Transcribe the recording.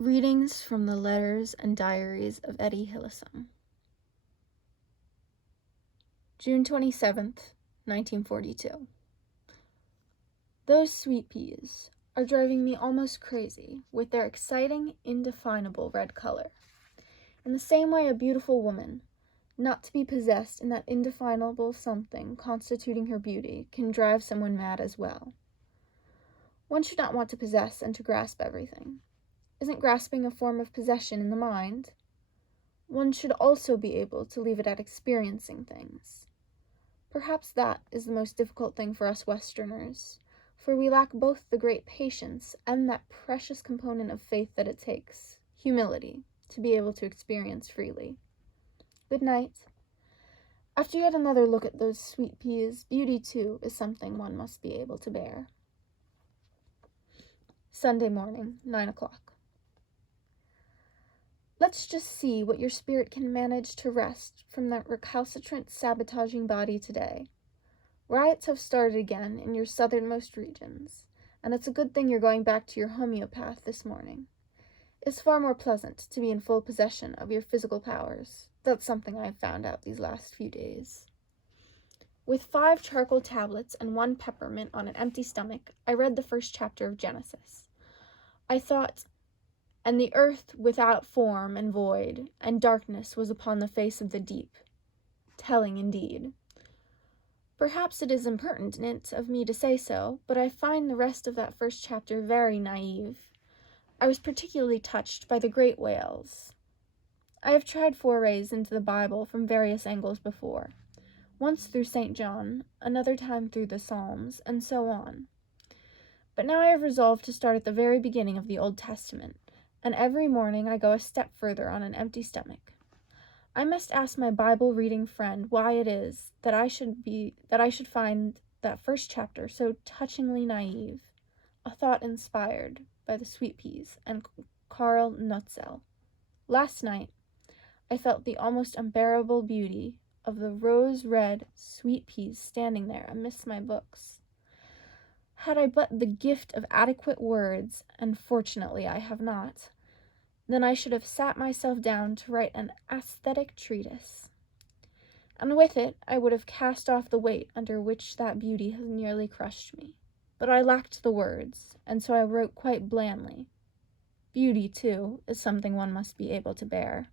Readings from the Letters and Diaries of Etty Hillesum. June 27th, 1942. Those sweet peas are driving me almost crazy with their exciting, indefinable red color. In the same way a beautiful woman, not to be possessed in that indefinable something constituting her beauty, can drive someone mad as well. One should not want to possess and to grasp everything. Isn't grasping a form of possession in the mind? One should also be able to leave it at experiencing things. Perhaps that is the most difficult thing for us Westerners, for we lack both the great patience and that precious component of faith that it takes, humility, to be able to experience freely. Good night. After yet another look at those sweet peas, beauty, too, is something one must be able to bear. Sunday morning, 9 o'clock. Let's just see what your spirit can manage to wrest from that recalcitrant, sabotaging body today. Riots have started again in your southernmost regions, and it's a good thing you're going back to your homeopath this morning. It's far more pleasant to be in full possession of your physical powers. That's something I've found out these last few days. With 5 charcoal tablets and 1 peppermint on an empty stomach, I read the first chapter of Genesis. I thought, "And the earth without form and void, and darkness was upon the face of the deep." Telling indeed. Perhaps it is impertinent of me to say so, but I find the rest of that first chapter very naive. I was particularly touched by the great whales. I have tried forays into the Bible from various angles before, once through St. John, another time through the Psalms, and so on. But now I have resolved to start at the very beginning of the Old Testament, and every morning I go a step further on an empty stomach. I must ask my Bible-reading friend why it is that I should find that first chapter so touchingly naive, a thought inspired by the sweet peas and Karl Nutzel. Last night, I felt the almost unbearable beauty of the rose-red sweet peas standing there amidst my books. Had I but the gift of adequate words, and fortunately I have not, then I should have sat myself down to write an aesthetic treatise. And with it I would have cast off the weight under which that beauty has nearly crushed me. But I lacked the words, and so I wrote quite blandly. Beauty, too, is something one must be able to bear.